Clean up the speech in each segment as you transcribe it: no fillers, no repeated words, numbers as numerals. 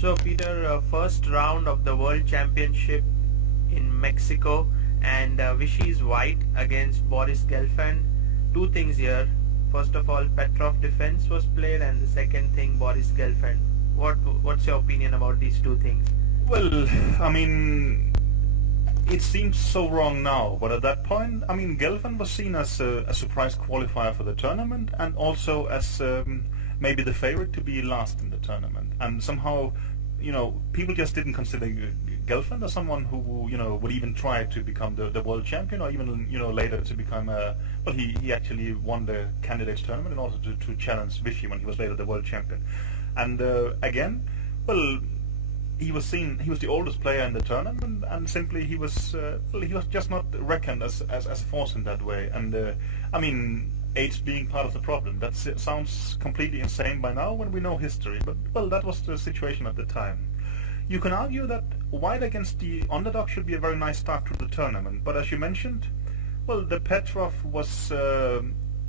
So Peter, first round of the World Championship in Mexico, and Vishy's white against Boris Gelfand. Two things here. First of all, Petrov defense was played, and the second thing, Boris Gelfand. What's your opinion about these two things? Well, I mean, it seems so wrong now, but at that point, I mean, Gelfand was seen as a surprise qualifier for the tournament, and also as maybe the favorite to be last in the tournament. And somehow, you know, people just didn't consider Gelfand as someone who, you know, would even try to become the world champion, or even, you know, later to become well, he actually won the candidates tournament and also to challenge Vishy when he was later the world champion. And again, well, he was the oldest player in the tournament, and simply he was just not reckoned as a force in that way. And I mean, age being part of the problem. That sounds completely insane by now when we know history, but well, that was the situation at the time. You can argue that white against the underdog should be a very nice start to the tournament, but as you mentioned, well, the Petrov was a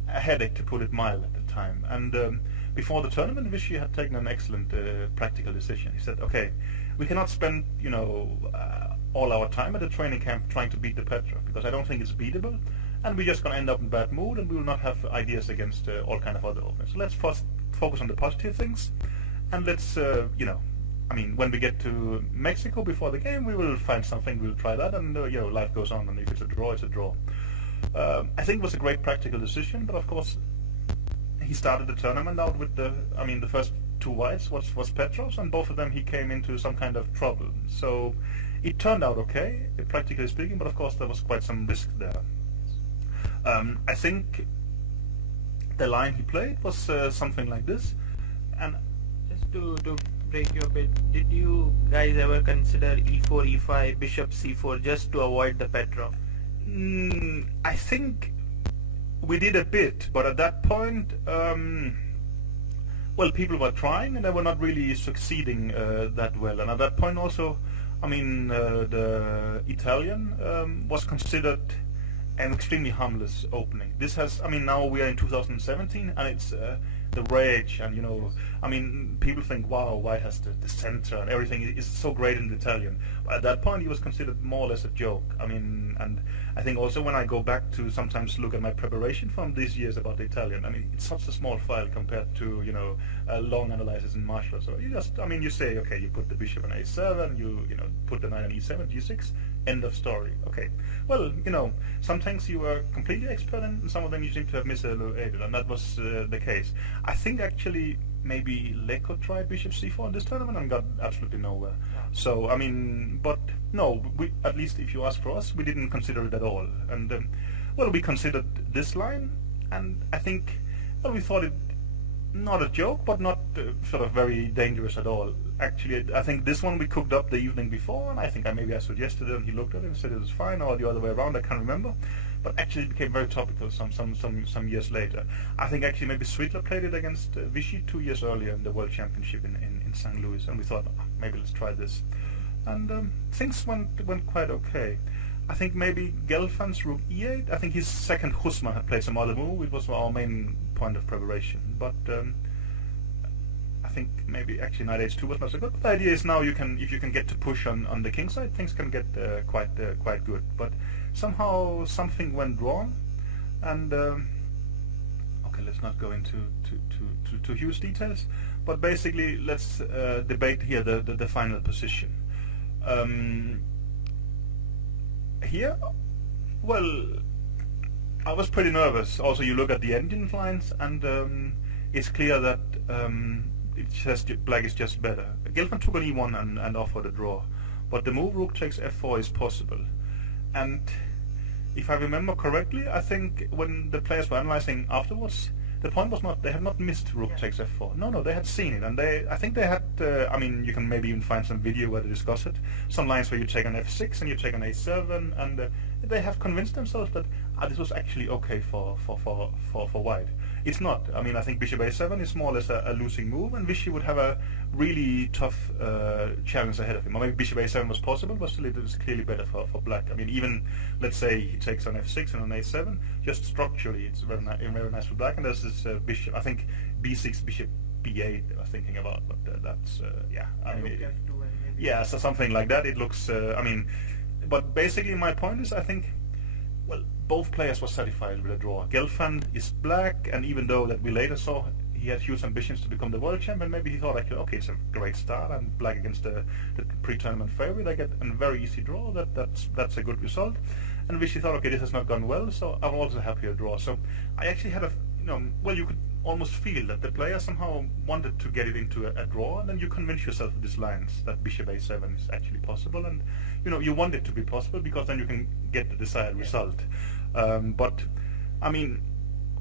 headache, to put it mild, at the time. And before the tournament, Vishy had taken an excellent practical decision. He said, okay, we cannot spend, you know, all our time at the training camp trying to beat the Petrov, because I don't think it's beatable, and we're just going to end up in bad mood, and we will not have ideas against all kind of other opponents. So let's first focus on the positive things, and let's, you know, I mean, when we get to Mexico before the game, we will find something, we'll try that, and you know, life goes on, and if it's a draw, it's a draw. I think it was a great practical decision, but of course, he started the tournament out with the first two whites was Petrov's, and both of them he came into some kind of trouble. So it turned out okay, practically speaking, but of course there was quite some risk there. I think the line he played was something like this, and Just to break you a bit, did you guys ever consider e4, e5, bishop c4 just to avoid the Petrov? I think we did a bit, but at that point, well, people were trying and they were not really succeeding that well. And at that point also, I mean, the Italian was considered an extremely harmless opening. This has, I mean, now we are in 2017 and it's the rage, and you know, I mean, people think, wow, white has the center and everything is so great in the Italian. But at that point, he was considered more or less a joke. I mean, and I think also when I go back to sometimes look at my preparation from these years about the Italian, I mean, it's such a small file compared to, you know, long analysis in martial. So you just, I mean, you say, okay, you put the bishop on a7, you know, put the knight on e7, g6, end of story. Okay, well, you know, sometimes you were completely expert and some of them you seem to have misevaluated, and that was the case. I think actually maybe Leko tried bishop c4 in this tournament and got absolutely nowhere. So I mean, but no, we, at least if you ask for us, we didn't consider it at all. And well, we considered this line, and I think, well, we thought it not a joke, but not sort of very dangerous at all. Actually, I think this one we cooked up the evening before, and I think maybe I suggested it, and he looked at it and said it was fine, or the other way around, I can't remember. But actually it became very topical some years later. I think actually maybe Svidler played it against Vishy 2 years earlier in the World Championship in St. Louis, and we thought, oh, maybe let's try this. And things went quite okay. I think maybe Gelfand's rook e8, I think his second Husman had played some other move, it was our main point of preparation. But I think maybe actually knight h2 was not so good. But the idea is now you can, if you can get to push on the king side, things can get quite good. But somehow something went wrong, and okay, let's not go into too huge details. But basically, let's debate here the final position. Here, well, I was pretty nervous. Also, you look at the engine lines, and it's clear that black is just better. Gelfand took on e1 and offered a draw, but the move rook takes f4 is possible. And if I remember correctly, I think when the players were analyzing afterwards, the point was not, they had not missed rook takes f4. No, they had seen it, and I think they had, I mean, you can maybe even find some video where they discuss it, some lines where you take on f6 and you take on a7, and they have convinced themselves that this was actually okay for white. It's not. I mean, I think bishop a7 is more or less a losing move, and Vishy would have a really tough challenge ahead of him. Or maybe bishop a7 was possible, but still it is clearly better for black. I mean, even, let's say he takes on f6 and on a7, just structurally it's very nice for black, and there's this bishop, I think b6, bishop B8 they were thinking about, but that's yeah. I mean, Rook F2 and maybe yeah, so something like that. It looks. I mean, but basically my point is, I think, well, both players were satisfied with the draw. Gelfand is black, and even though that we later saw he had huge ambitions to become the world champion, maybe he thought, like, okay, it's a great start. I'm black against the pre-tournament favorite. I get a very easy draw. That's a good result. And Vishy thought, okay, this has not gone well, so I'm also happy to draw. So I actually had well, you could almost feel that the player somehow wanted to get it into a draw, and then you convince yourself with these lines that bishop a7 is actually possible, and you want it to be possible because then you can get the desired result. But I mean,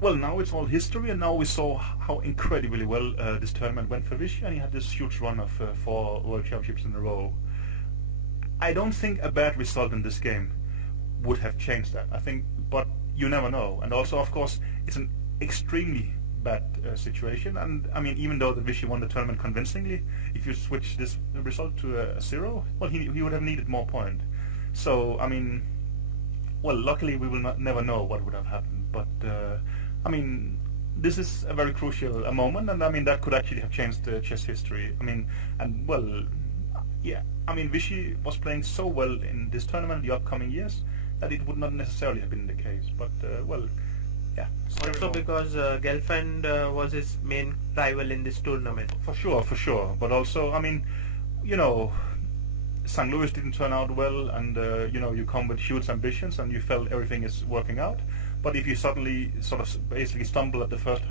well, now it's all history, and now we saw how incredibly well this tournament went for Vishy, and he had this huge run of 4 world championships in a row. I don't think a bad result in this game would have changed that. I think, but you never know. And also, of course, it's an extremely bad situation. And I mean, even though the Vishy won the tournament convincingly, if you switch this result to a 0, well, he would have needed more point. So I mean, well, luckily we will never know what would have happened. But I mean, this is a very crucial moment, and I mean that could actually have changed chess history. I mean, and well, yeah, I mean Vishy was playing so well in this tournament the upcoming years that it would not necessarily have been the case. But well, yeah. also because Gelfand was his main rival in this tournament. For sure. But also, I mean, St. Louis didn't turn out well, and you come with huge ambitions, and you felt everything is working out. But if you suddenly sort of basically stumble at the first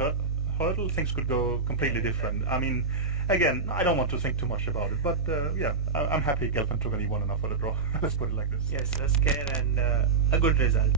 hurdle, things could go completely different. I mean, again, I don't want to think too much about it, but yeah, I'm happy Gelfand took an E1 enough for the draw. Let's put it like this. Yes, a scare and a good result.